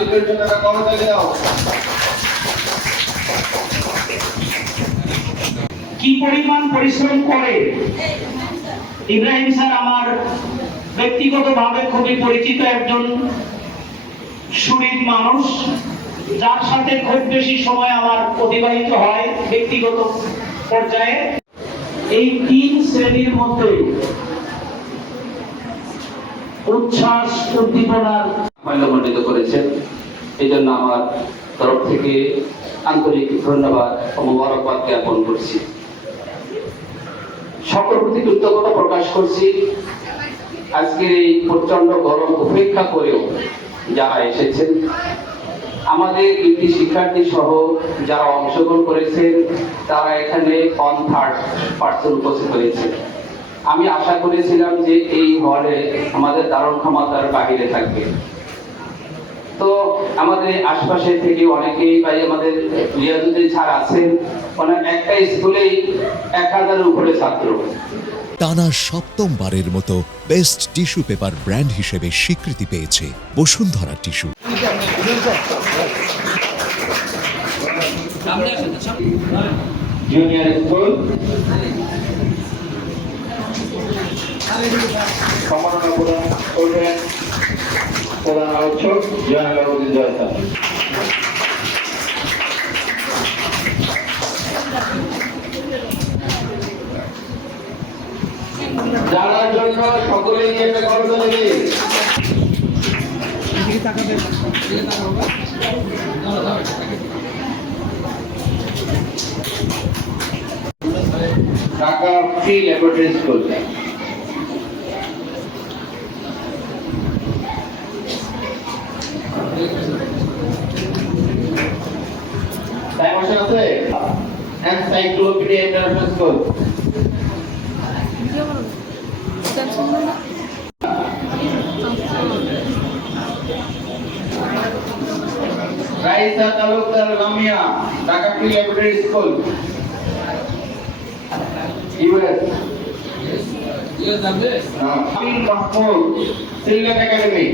মালিকের জন্য একটা করতালি দাও। কি পরিমাণ পরিশ্রম করে ইব্রাহিম স্যার আমার ব্যক্তিগতভাবে খুবই পরিচিত একজন সুহৃদ মানুষ, যার সাথে খুব বেশি সময় আমার অতিবাহিত হয় ব্যক্তিগত পর্যায়ে। এই 3 শ্রেণীর মধ্যে উচ্ছ্বাস উদ্দীপনার মণ্ডিত করেছেন, এই জন্য আমার তরফ থেকে আন্তরিক ধন্যবাদ ও মোবারকবাদ জ্ঞাপন করছি। সকল প্রতি কৃতজ্ঞতা প্রকাশ করছি। আজকের এই প্রচন্ড গরম উপেক্ষা করেও যারা এসেছেন, আমাদের কৃতি শিক্ষার্থী সহ যারা অংশগ্রহণ করেছেন, তারা এখানে 1/3% উপস্থিত হয়েছে। আমি আশা করেছিলাম যে এই হলে আমাদের দারুণ ক্ষমতার বাহিরে থাকবে। তো আমাদের আশপাশে থেকে অনেকেই বা আমাদের রিয়াজুদ্দিন স্যার আছেন, ওনার একটা স্কুলেই 1000-এর উপরে ছাত্র। টানা 7মবারের মতো বেস্ট টিস্যু পেপার ব্র্যান্ড হিসেবে স্বীকৃতি পেয়েছে বসুন্ধরা টিস্যু। জুনিয়র স্কুল সম্মাননা প্রদান করবেন প্রধান আলোচক জয়নাল আবেদীন জয় স্যার। জানার জন্য সকলেই একটা করতালি দিন। Dhaka free laboratory school. Time আছে? Encyclopedia international school. Raisa Talukdar Lamia, Dhaka free laboratory school. U S Amin Mahmud, silver academy.